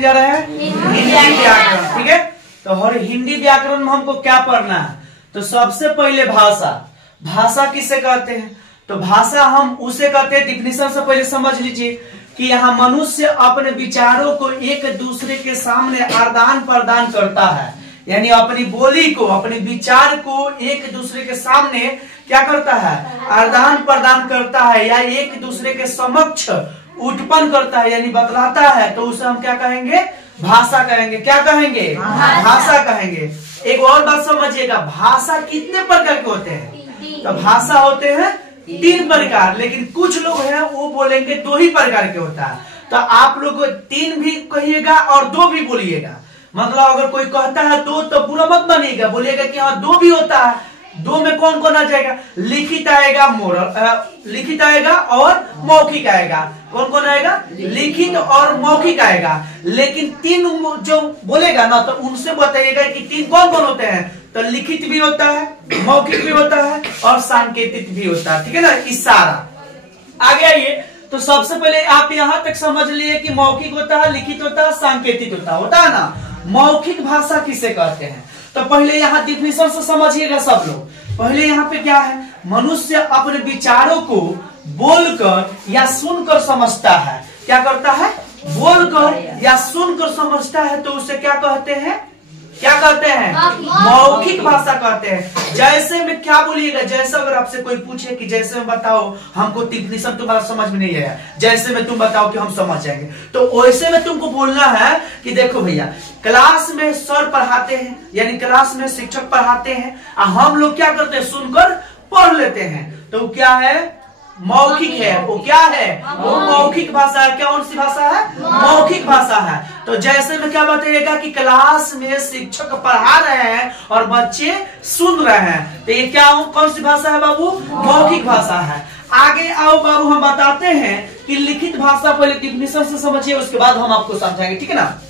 पढ़ने जा रहे हैं हिंदी व्याकरण। ठीक है, तो और हिंदी व्याकरण में हमको क्या पढ़ना है? तो सबसे पहले भाषा। भाषा किसे कहते हैं? तो भाषा हम उसे कहते हैं, डिफिनेशन से पहले समझ लीजिए कि यहाँ मनुष्य अपने विचारों को एक दूसरे के सामने आदान प्रदान करता है, यानी अपनी बोली को, अपने विचार को एक दूसरे के सामने क्या करता है? आदान प्रदान करता है, या एक दूसरे के समक्ष उत्पन्न करता है, यानी बतलाता है। तो उसे हम क्या कहेंगे? भाषा कहेंगे। क्या कहेंगे? भाषा कहेंगे। एक और बात समझिएगा, भाषा कितने प्रकार के होते हैं? तो भाषा होते हैं 3 प्रकार, लेकिन कुछ लोग हैं वो बोलेंगे 2 ही प्रकार के होता है। तो आप लोग 3 भी कहिएगा और 2 भी बोलिएगा। मतलब अगर कोई कहता है 2 तो पूरा मत बनिएगा, बोलिएगा कि हाँ 2 भी होता है। 2 में कौन कौन आ जाएगा? लिखित आएगा, लिखित आएगा और मौखिक आएगा। कौन कौन आएगा? लिखित और मौखिक आएगा। लेकिन 3 जो बोलेगा ना, तो उनसे बताइएगा कि 3 कौन कौन होते हैं? तो लिखित भी होता है, मौखिक भी होता है और सांकेतिक भी होता है। ठीक है ना, इशारा। आगे आइए, तो सबसे पहले आप यहां तक समझ लिए कि मौखिक होता है, लिखित होता है, सांकेतिक होता है ना। मौखिक भाषा किसे कहते हैं? तो पहले यहाँ डिफिनेशन से समझिएगा सब लोग। पहले यहाँ पे क्या है? मनुष्य अपने विचारों को बोलकर या सुनकर समझता है। क्या करता है? बोलकर या सुनकर समझता है, तो उसे क्या कहते हैं? क्या कहते हैं? मौखिक भाषा कहते हैं। जैसे में क्या बोलिएगा? जैसे अगर आपसे कोई पूछे कि जैसे में बताओ, हमको डिफिनेशन तुम्हारा समझ में नहीं आया, जैसे में तुम बताओ कि हम समझ जाएंगे, तो वैसे में तुमको बोलना है कि देखो भैया, क्लास में सर पढ़ाते हैं, यानी क्लास में शिक्षक पढ़ाते हैं, हम लोग क्या करते हैं? सुनकर पढ़ लेते हैं। तो क्या है? मौखिक है। वो क्या है? वो मौखिक भाषा है। कौन सी भाषा है? मौखिक भाषा है। तो जैसे में क्या बताइएगा कि क्लास में शिक्षक पढ़ा रहे हैं और बच्चे सुन रहे हैं, तो ये क्या कौन सी भाषा है बाबू? मौखिक भाषा है। आगे आओ बाबू, हम बताते हैं कि लिखित भाषा पहले डिफिनेशन से समझिए, उसके बाद हम आपको समझाएंगे। ठीक है ना।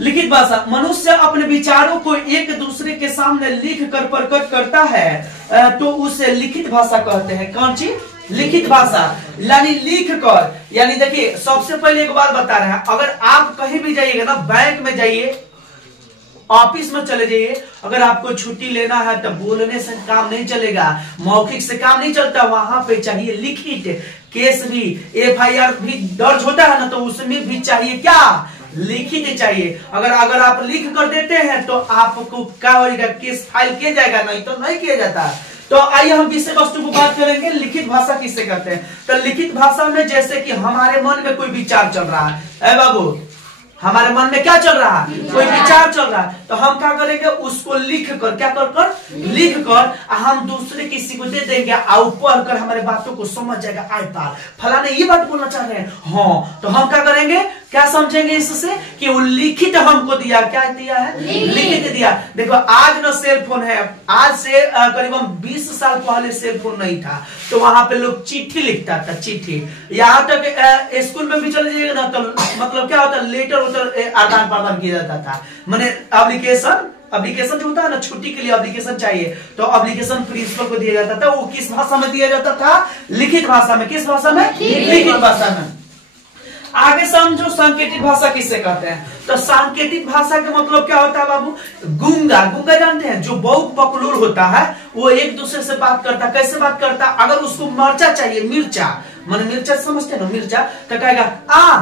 लिखित भाषा, मनुष्य अपने विचारों को एक दूसरे के सामने लिख कर प्रकट करता है, तो उसे लिखित भाषा कहते हैं। कौन सी? लिखित भाषा, यानी लिख कर। यानी देखिए, सबसे पहले एक बात बता रहे हैं, अगर आप कहीं भी जाइएगा ना, बैंक में जाइए, ऑफिस में चले जाइए, अगर आपको छुट्टी लेना है तो बोलने से काम नहीं चलेगा, मौखिक से काम नहीं चलता, वहां पे चाहिए लिखित। केस भी, FIR भी दर्ज होता है ना, तो उसमें भी चाहिए क्या? लिखित चाहिए। अगर आप लिख कर देते हैं तो आपको क्या होगा? केस फाइल किया जाएगा, नहीं तो नहीं किया जाता। तो आइए हम विषय वस्तु को बात करेंगे, लिखित भाषा किससे करते हैं। तो लिखित भाषा में जैसे कि हमारे मन में कोई विचार चल रहा है बाबू, हमारे मन में क्या चल रहा है? कोई विचार चल रहा है, तो हम क्या करेंगे? उसको लिख कर, क्या कर लिख कर हम दूसरे किसी को दे देंगे, और पढ़ कर हमारे बातों को समझ जाएगा। आए पार फलाने ये बात बोलना चाह रहे हैं, हाँ, तो हम क्या करेंगे? क्या समझेंगे इससे? कि वो लिखित हमको दिया। क्या दिया है? लिखित दिया। देखो, आज ना सेल फोन है, आज से करीबन 20 साल पहले सेल फोन नहीं था, तो वहां पे लोग चिट्ठी लिखता था। चिट्ठी, यहाँ तक स्कूल में भी चले जाइएगा ना, तो मतलब क्या होता है? लेटर आदान प्रदान किया जाता था। मैंने एप्लीकेशन जो होता है ना, छुट्टी के लिए एप्लीकेशन चाहिए, तो एप्लीकेशन प्रिंसिपल को दिया जाता था। वो किस भाषा में दिया जाता था? लिखित भाषा में। किस भाषा में? लिखित भाषा में। आगे समझो, सांकेतिक भाषा किससे कहते हैं। तो सांकेतिक भाषा का मतलब क्या होता है बाबू? गूंगा। गूंगा जानते हैं? जो बहुत बकलूर होता है, वो एक दूसरे से बात करता। कैसे बात करता? अगर उसको मिर्चा चाहिए, मिर्चा माने मिर्चा समझते हैं ना, मिर्चा, तो कहेगा आ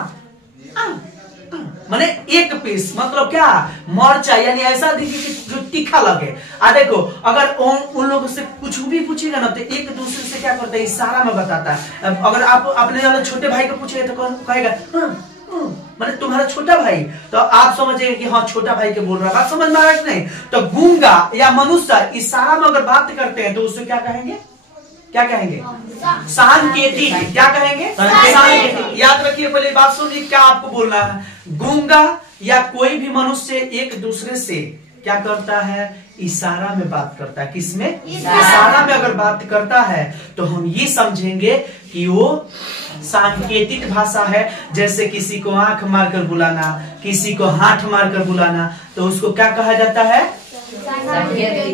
माने एक पीस, मतलब क्या? मरचा, यानी ऐसा देखिए कि जो तीखा लगे। देखो, अगर उन लोगों से कुछ भी पूछेगा ना, तो एक दूसरे से क्या करता है? इशारा में बताता है। अगर आप अपने वाले छोटे भाई को पूछेगा तो कहेगा माने तुम्हारा छोटा भाई, तो आप समझेंगे कि हाँ छोटा भाई के बोल रहा है। बात समझ में आ रहा है नहीं? तो गूंगा या मनुष्य इशारा में अगर बात करते हैं तो उससे क्या कहेंगे? क्या कहेंगे? सांकेतिक। क्या कहेंगे? सांकेतिक। याद रखिए, पहले बात सुनिए, क्या आपको बोलना है। गूंगा या कोई भी मनुष्य एक दूसरे से क्या करता है? इशारा में बात करता है। किसमें? इशारा में अगर बात करता है तो हम ये समझेंगे कि वो सांकेतिक भाषा है। जैसे किसी को आंख मारकर बुलाना, किसी को हाथ मारकर बुलाना, तो उसको क्या कहा जाता है?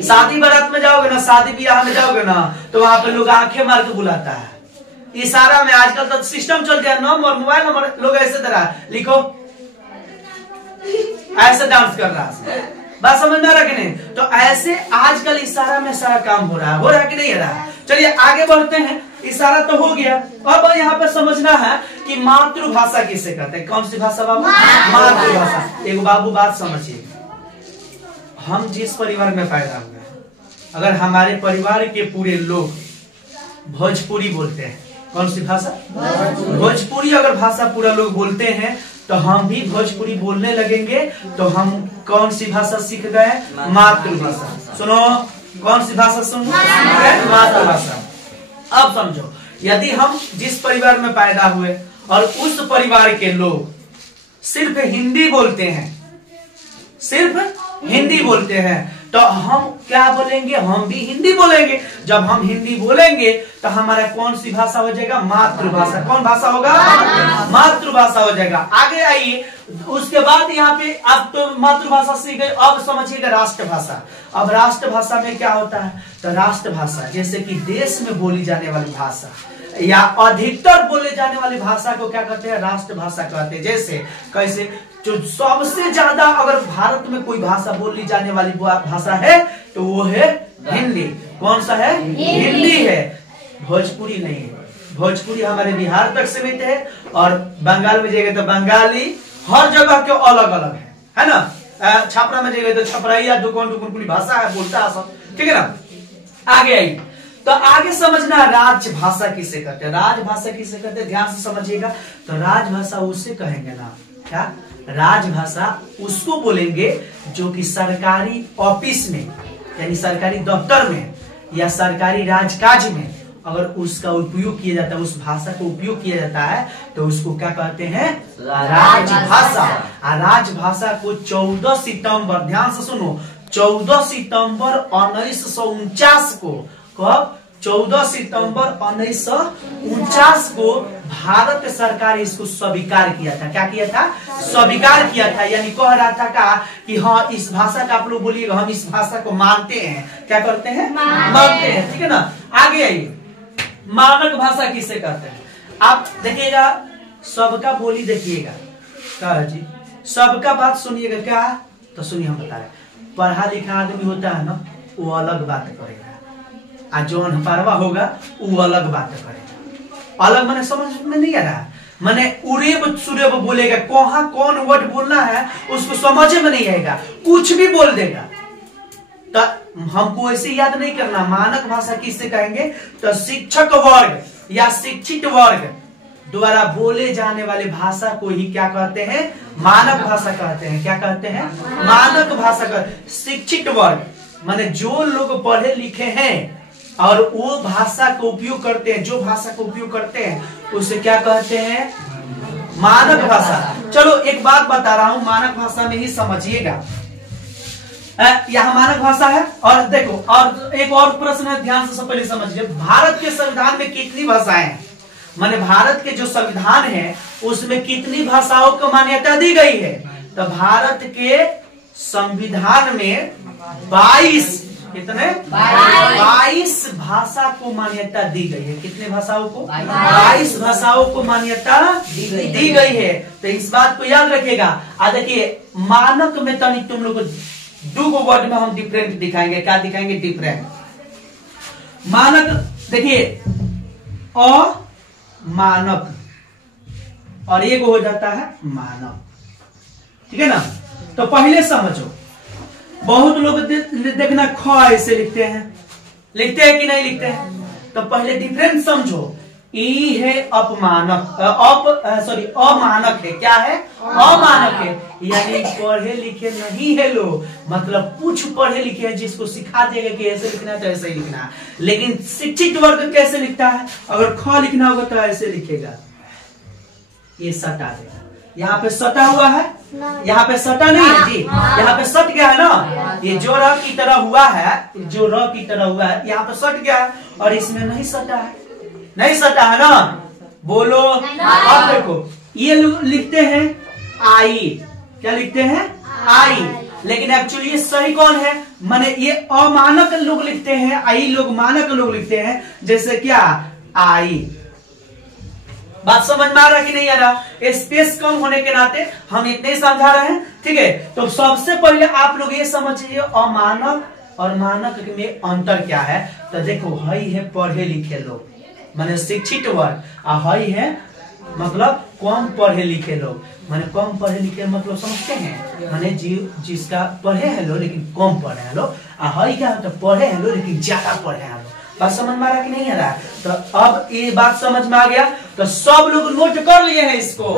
शादी बारात में जाओगे ना, शादी ब्याह में जाओगे ना, तो वहां पे लोग आंखें मार के बुलाता है इशारा में। आजकल तो सिस्टम चल गया, नंबर, मोबाइल नंबर, लोग ऐसे तरह लिखो, ऐसे डांस कर रहा है, बात समझ में आ रहा कि नहीं? तो ऐसे आजकल इशारा में सारा काम हो रहा है कि नहीं हो रहा है? चलिए आगे बढ़ते हैं। इशारा तो हो गया, अब यहाँ पे समझना है कि मातृभाषा किसे कहते हैं। कौन सी भाषा बाबू? मातृभाषा। एक बाबू बात समझिए, हम जिस परिवार में पैदा हुए हैं, अगर हमारे परिवार के पूरे लोग भोजपुरी बोलते हैं, कौन सी भाषा? भोजपुरी अगर भाषा पूरा लोग बोलते हैं तो हम भी भोजपुरी बोलने लगेंगे, तो हम कौन सी भाषा सीख गए? मातृभाषा। सुनो, कौन सी भाषा सुनो? मातृभाषा। अब समझो, यदि हम जिस परिवार में पैदा हुए और उस परिवार के लोग सिर्फ हिंदी बोलते हैं, सिर्फ हिंदी बोलते हैं, तो हम क्या बोलेंगे? हम भी हिंदी बोलेंगे। जब हम हिंदी बोलेंगे तो हमारा कौन सी भाषा हो जाएगा? मातृभाषा। कौन भाषा होगा? मातृभाषा हो जाएगा। आगे आइए, उसके बाद यहाँ पे अब तो मातृभाषा सीख गए, अब समझिएगा राष्ट्रभाषा। अब राष्ट्रभाषा में क्या होता है? तो राष्ट्रभाषा जैसे कि देश में बोली जाने वाली भाषा या अधिकतर बोले जाने वाली भाषा को क्या कहते हैं? राष्ट्रभाषा कहते हैं। जैसे कैसे? जो सबसे ज्यादा अगर भारत में कोई भाषा बोली जाने वाली भाषा है तो वो है हिंदी। कौन सा है? हिंदी है, भोजपुरी नहीं है। भोजपुरी हमारे बिहार तक सीमित है, और बंगाल में जाएगा तो बंगाली, हर जगह के अलग अलग है ना? छपरा में जाएगा तो छपराइया, दुकान भाषा है, बोलता है सब, ठीक है ना? आगे आइए, तो आगे समझना राजभाषा किसे कहते हैं। राजभाषा किसे कहते हैं, ध्यान से समझिएगा। तो राजभाषा उसे कहेंगे ना, क्या? राजभाषा उसको बोलेंगे जो कि सरकारी ऑफिस में, यानी सरकारी दफ्तर में या सरकारी राजकाज में अगर उसका उपयोग किया जाता है, उस भाषा को उपयोग किया जाता है, तो उसको क्या कहते हैं? राजभाषा। राजभाषा को 14 सितंबर, ध्यान से सुनो, 14 सितंबर 1949 को, कब? 14 सितंबर 1949 को भारत सरकार इसको स्वीकार किया था। क्या किया था? स्वीकार किया था, यानी कह रहा था का कि हाँ, इस भाषा का आप लोग बोलिएगा, हम इस भाषा को मानते हैं। क्या करते हैं? मानते हैं, ठीक है ना? आगे आइए, मानक भाषा किसे कहते हैं? आप देखिएगा, सबका बोली देखिएगा, क्या जी, सबका बात सुनिएगा। क्या? तो सुनिए, हम बता रहे, पढ़ा लिखा आदमी होता है ना, वो अलग बात करेगा, और जो अनपढ़वा होगा वो अलग बात करेगा। अलग मैंने समझ में नहीं आ रहा, मैंने उरेब सुरेब बोलेगा, कहाँ कौन वर्ड बोलना है उसको समझ में नहीं आएगा, कुछ भी बोल देगा। तो हमको ऐसे याद नहीं करना। मानक भाषा किससे कहेंगे? तो शिक्षक वर्ग या शिक्षित वर्ग द्वारा बोले जाने वाले भाषा को ही क्या कहते हैं? मानक भाषा कहते हैं। क्या कहते हैं? मानक भाषा का शिक्षित वर्ग माने जो लोग पढ़े लिखे हैं और वो भाषा को उपयोग करते हैं, जो भाषा को उपयोग करते हैं उसे क्या कहते हैं? मानक भाषा। चलो एक बात बता रहा हूं, मानक भाषा में ही समझिएगा। यह मानक भाषा है। और देखो, और एक और प्रश्न है, ध्यान से पहले समझिए, भारत के संविधान में कितनी भाषाएं हैं? माने भारत के जो संविधान है उसमें कितनी भाषाओं को मान्यता दी गई है? तो भारत के संविधान में 22 कितने? 22 भाषा को मान्यता दी गई है। कितने भाषाओं को? 22 भाषाओं को मान्यता दी गई है। तो इस बात को याद रखिएगा। देखिए, मानक में तनिक तुम लोग को 2 वर्ड में हम डिफरेंट दिखाएंगे। क्या दिखाएंगे? डिफरेंट। मानक देखिए, अमानक और एक हो जाता है मानक, ठीक है ना? तो पहले समझो, बहुत लोग देखना ख ऐसे लिखते हैं कि नहीं लिखते हैं? तो पहले डिफरेंस समझो। ई है अपमानक, अमानक है। क्या है? अमानक है, यानी पढ़े लिखे नहीं है लोग, मतलब कुछ पढ़े लिखे हैं जिसको सिखा देंगे कि ऐसे लिखना है तो ऐसे ही लिखना है। लेकिन शिक्षित वर्ग कैसे लिखता है? अगर ख लिखना होगा तो ऐसे लिखेगा, ये सटा देगा। यहाँ पे सटा हुआ है, यहाँ पे सटा नहीं है जी, यहाँ पे सट गया है ना। ये जो र की तरह हुआ है, जो र की तरह हुआ है, यहाँ पे सट गया है और इसमें नहीं सटा है, नहीं सटा है ना। बोलो। अब देखो, ये लोग लिखते हैं आई। क्या लिखते हैं? आई। लेकिन एक्चुअली ये सही कौन है? माने ये अमानक लोग लिखते हैं, आई लोग मानक लोग लिखते हैं। जैसे क्या? आई, बात समझ में आ रहा कि नहीं आ रहा? स्पेस कम होने के नाते हम इतने ही समझा रहे हैं, ठीक है। तो सबसे पहले आप लोग ये समझिए अमानक और मानक में अंतर क्या है। तो देखो, हई है पढ़े लिखे लोग, माने शिक्षित वर्ग, और हई है मतलब कम पढ़े लिखे लोग। माने कम पढ़े लिखे मतलब समझते हैं, माने जिसका पढ़े हैं लोग लेकिन कम पढ़े हैं लोग, और हई क्या होता है, पढ़े हैं लोग लेकिन ज्यादा पढ़े हैं लोग। बात समझ में आ रहा कि नहीं आ रहा? तो अब ये बात समझ में आ गया, तो सब लोग नोट कर लिए हैं इसको।